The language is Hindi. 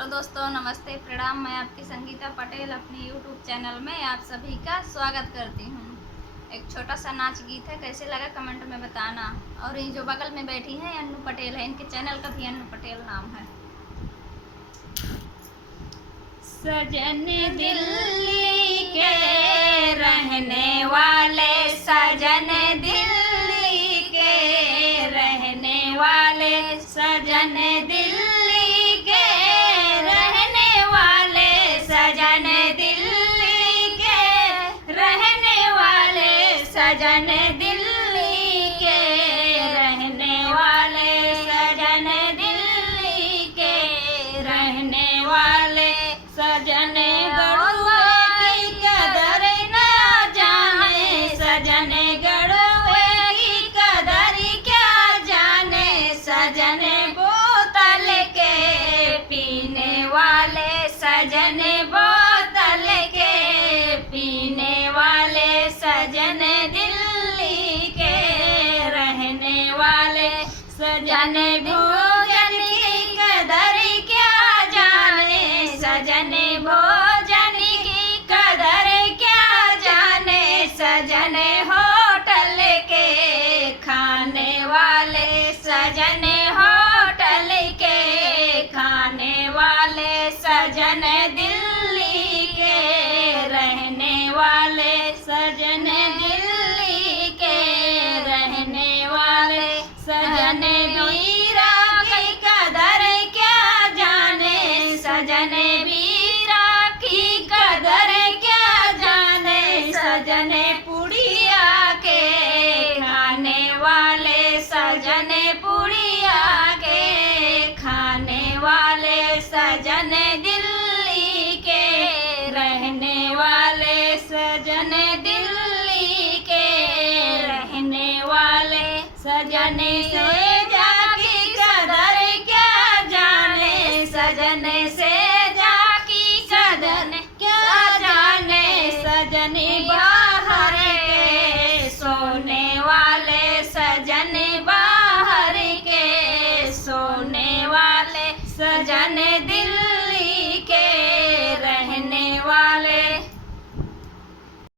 हेलो दोस्तों, नमस्ते, प्रणाम। मैं आपकी संगीता पटेल अपने यूट्यूब चैनल में आप सभी का स्वागत करती हूँ। एक छोटा सा नाच गीत है, कैसे लगा कमेंट में बताना। और ये जो बगल में बैठी हैं अन्नू पटेल है, इनके चैनल का भी अन्नू पटेल नाम है। सजन दिल्ली के रहने वाले, सजन दिल्ली के रहने वाले, सजन दिल्ली के रहने वाले, सजन दिल्ली के रहने वाले, सजन दिल्ली के रहने वाले, सजन दिल्ली के रहने वाले, सजन गड़ुए की कदर ना जाने, सजन गड़ुए की कदर क्या जाने, सजन बोतल के पीने वाले, सजन बोतल के पीने वाले, सजन दिल्ली के रहने वाले, सजन भोजन की कदर क्या जाने, सजन भोजन की कदर क्या जाने, सजन होटल के खाने वाले, सजन होटल के खाने वाले, सजन दिल्ली के रहने वाले, सजन दिल्ली के रहने वाले, सजन वीरा की कदर क्या जाने, सजन वीरा की कदर क्या जाने, सजन पुड़िया के खाने वाले, सजन पुड़िया के खाने वाले, सजन दिल्ली के रहने वाले, सजन दिल्ली के रहने वाले, सजन से